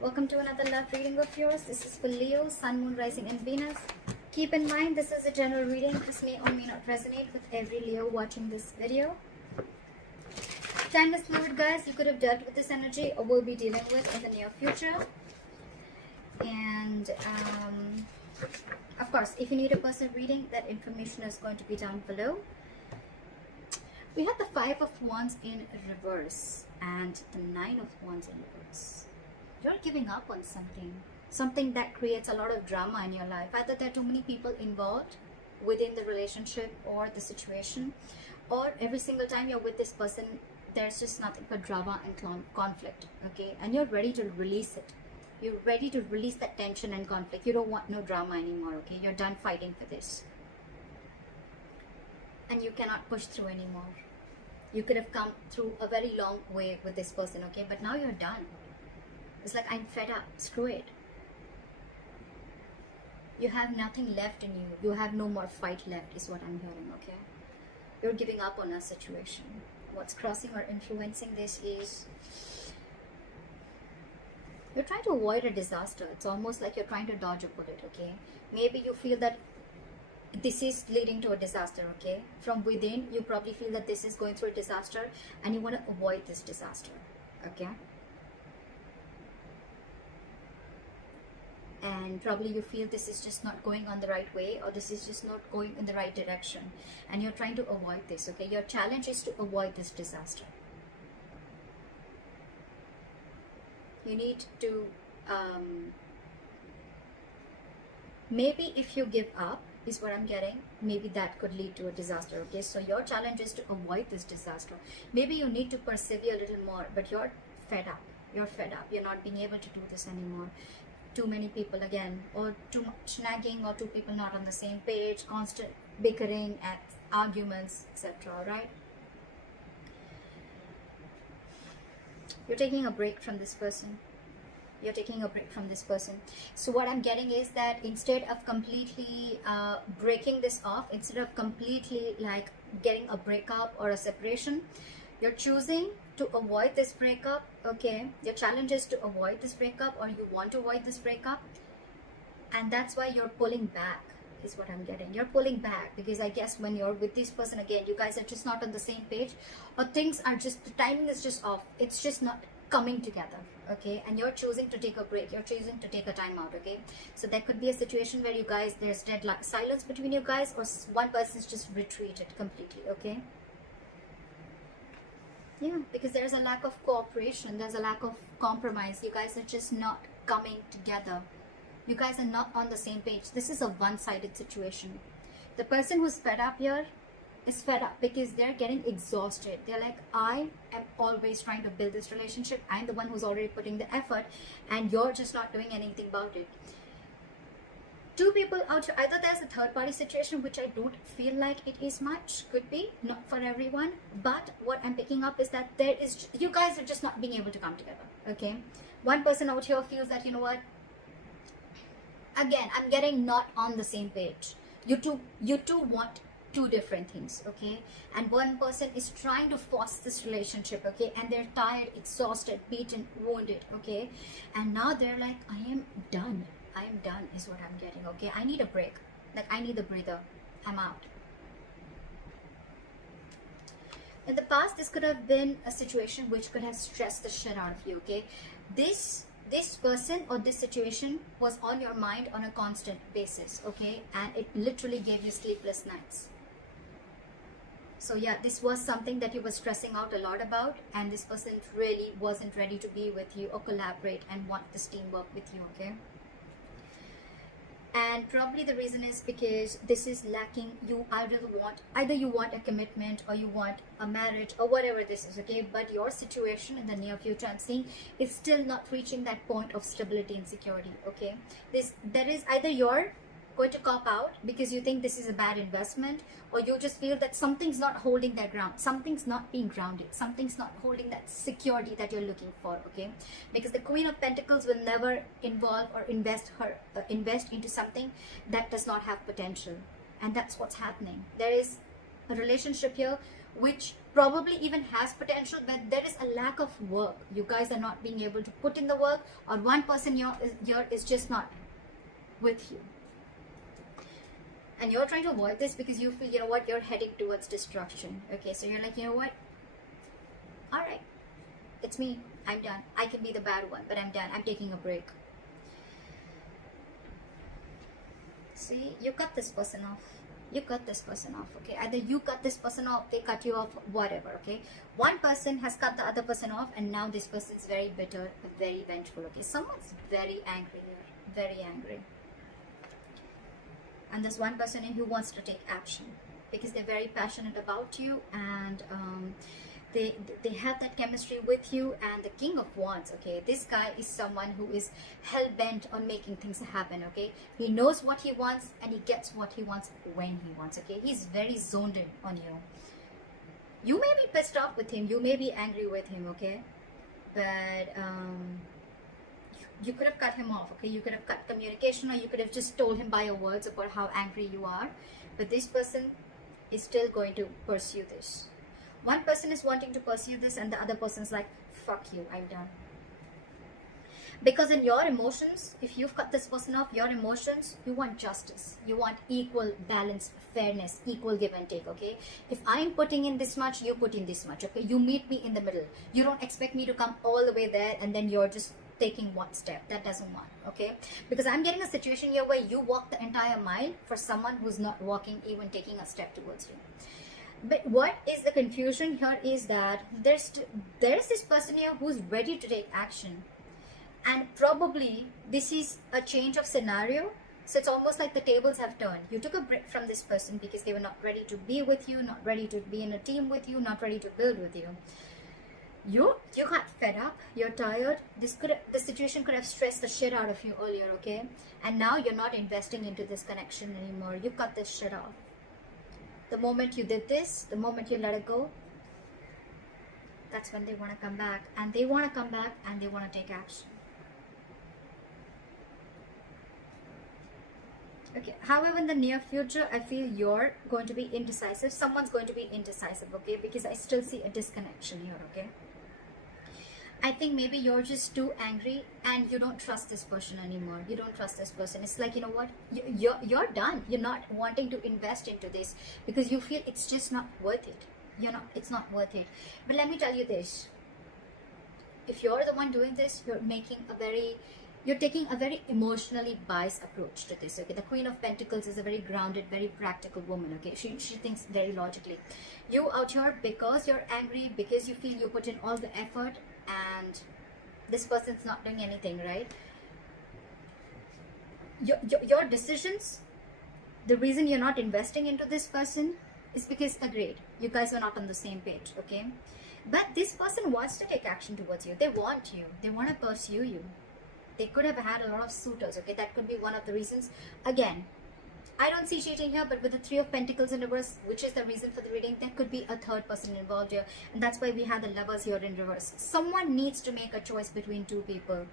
Welcome to another love reading of yours. This is for Leo, Sun, Moon, Rising and Venus. Keep in mind this is a general reading. This may or may not resonate with every Leo watching this video. Time is fluid, guys. You could have dealt with this energy or will be dealing with in the near future. And of course, if you need a personal reading, that information is going to be down below. We had the Five of Wands in reverse and the Nine of Wands in reverse. You're giving up on something that creates a lot of drama in your life. Either there are too many people involved within the relationship or the situation, or every single time you're with this person, there's just nothing but drama and conflict, okay? And you're ready to release it. You're ready to release that tension and conflict. You don't want no drama anymore, okay? You're done fighting for this. And you cannot push through anymore. You could have come through a very long way with this person, okay? But now you're done. It's like, I'm fed up. Screw it. You have nothing left in you. You have no more fight left is what I'm hearing, okay? You're giving up on a situation. What's crossing or influencing this is you're trying to avoid a disaster. It's almost like you're trying to dodge a bullet, okay? Maybe you feel that this is leading to a disaster, okay? From within, you probably feel that this is going through a disaster and you want to avoid this disaster, okay? And probably you feel this is just not going on the right way, or this is just not going in the right direction, and you're trying to avoid this, okay? Your challenge is to avoid this disaster. You need to maybe if you give up is what I'm getting, maybe that could lead to a disaster, okay? So your challenge is to avoid this disaster. Maybe you need to persevere a little more, but you're fed up. You're fed up. You're not being able to do this anymore. Too many people again, or too much nagging, or two people not on the same page, constant bickering and arguments, etc. Right? You're taking a break from this person. You're taking a break from this person. So what I'm getting is that instead of completely breaking this off, instead of completely like getting a breakup or a separation, you're choosing to avoid this breakup, okay? Your challenge is to avoid this breakup, or you want to avoid this breakup, and that's why you're pulling back is what I'm getting. You're pulling back because I guess when you're with this person again, you guys are just not on the same page, or things are just, the timing is just off. It's just not coming together, okay? And you're choosing to take a break. You're choosing to take a time out, okay? So that could be a situation where you guys, there's dead silence between you guys, or one person's just retreated completely, okay? Yeah, because there's a lack of cooperation. There's a lack of compromise. You guys are just not coming together. You guys are not on the same page. This is a one-sided situation. The person who's fed up here is fed up because they're getting exhausted. They're like, I am always trying to build this relationship. I'm the one who's already putting the effort, and you're just not doing anything about it. Two people out here, either there's a third party situation, which I don't feel like it is much, could be, not for everyone, but what I'm picking up is that there is, you guys are just not being able to come together, okay? One person out here feels that, you know what, again, I'm getting not on the same page. You two want two different things, okay? And one person is trying to force this relationship, okay? And they're tired, exhausted, beaten, wounded, okay? And now they're like, I am done. I am done is what I'm getting, okay? I need a break. Like, I need a breather. I'm out. In the past, this could have been a situation which could have stressed the shit out of you, okay? This person or this situation was on your mind on a constant basis, okay? And it literally gave you sleepless nights. So yeah, this was something that you were stressing out a lot about, and this person really wasn't ready to be with you or collaborate and want this teamwork with you, okay? And probably the reason is because this is lacking. You either you want a commitment, or you want a marriage, or whatever this is, okay? But your situation in the near future, I'm seeing, is still not reaching that point of stability and security, okay? There is either you're going to cop out because you think this is a bad investment, or you just feel that something's not holding that ground, something's not being grounded, something's not holding that security that you're looking for, okay? Because the Queen of Pentacles will never involve or invest into something that does not have potential, and that's what's happening. There is a relationship here which probably even has potential, but there is a lack of work. You guys are not being able to put in the work, or one person here is just not with you. And you're trying to avoid this because you feel, you know what, you're heading towards destruction. Okay, so you're like, you know what? All right, it's me. I'm done. I can be the bad one, but I'm done. I'm taking a break. See, you cut this person off. You cut this person off, okay? Either you cut this person off, they cut you off, whatever, okay? One person has cut the other person off, and now this person is very bitter, very vengeful, okay? Someone's very angry here, very angry. And there's one person who wants to take action because they're very passionate about you, and they have that chemistry with you. And the King of Wands, okay, this guy is someone who is hell-bent on making things happen, okay? He knows what he wants, and he gets what he wants when he wants, okay? He's very zoned in on you. You may be pissed off with him, you may be angry with him, okay? But you could have cut him off, okay? You could have cut communication, or you could have just told him by your words about how angry you are. But this person is still going to pursue this. One person is wanting to pursue this, and the other person's like, fuck you, I'm done. Because in your emotions, if you've cut this person off, your emotions, you want justice. You want equal balance, fairness, equal give and take, okay? If I'm putting in this much, you put in this much, okay? You meet me in the middle. You don't expect me to come all the way there, and then you're just taking one step. That doesn't work, okay? Because I'm getting a situation here where you walk the entire mile for someone who's not walking, even taking a step towards you. But what is the confusion here is that there's this person here who's ready to take action, and probably this is a change of scenario. So it's almost like the tables have turned. You took a break from this person because they were not ready to be with you, not ready to be in a team with you, not ready to build with you. You got fed up, you're tired. The situation could have stressed the shit out of you earlier, okay? And now you're not investing into this connection anymore. You cut this shit off. The moment you did this, the moment you let it go, that's when they want to come back. And they want to come back, and they want to take action. Okay, however, in the near future, I feel you're going to be indecisive. Someone's going to be indecisive, okay? Because I still see a disconnection here, okay? I think maybe you're just too angry and you don't trust this person anymore. You don't trust this person. It's like, you know what? You're done. You're not wanting to invest into this because you feel it's just not worth it. It's not worth it. But let me tell you this. If you're the one doing this, you're taking a very emotionally biased approach to this, okay? The Queen of Pentacles is a very grounded, very practical woman, okay? She thinks very logically. You out here because you're angry, because you feel you put in all the effort, and this person's not doing anything, right? Your decisions, the reason you're not investing into this person is because, agreed, you guys are not on the same page, okay? But this person wants to take action towards you. They want you. They want to pursue you. They could have had a lot of suitors, okay? That could be one of the reasons. Again, I don't see cheating here, but with the Three of Pentacles in reverse, which is the reason for the reading, there could be a third person involved here. And that's why we have the Lovers here in reverse. Someone needs to make a choice between two people,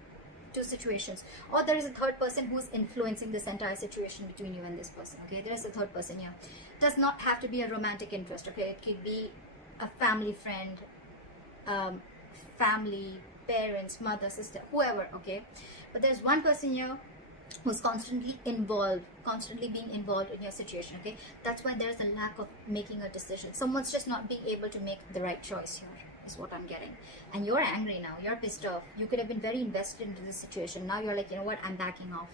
two situations. Or there is a third person who's influencing this entire situation between you and this person, okay? There is a third person here. It does not have to be a romantic interest, okay? It could be a family friend, family, parents, mother, sister, whoever, okay? But there's one person here who's constantly being involved in your situation, okay? That's why there's a lack of making a decision. Someone's just not being able to make the right choice here, is what I'm getting. And you're angry now, you're pissed off. You could have been very invested into this situation. Now you're like, you know what, I'm backing off.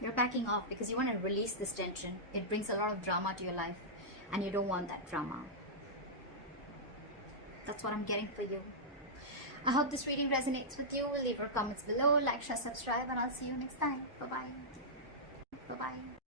You're backing off because you want to release this tension. It brings a lot of drama to your life, and you don't want that drama. That's what I'm getting for you. I hope this reading resonates with you. Leave your comments below, like, share, subscribe, and I'll see you next time. Bye-bye. Bye-bye.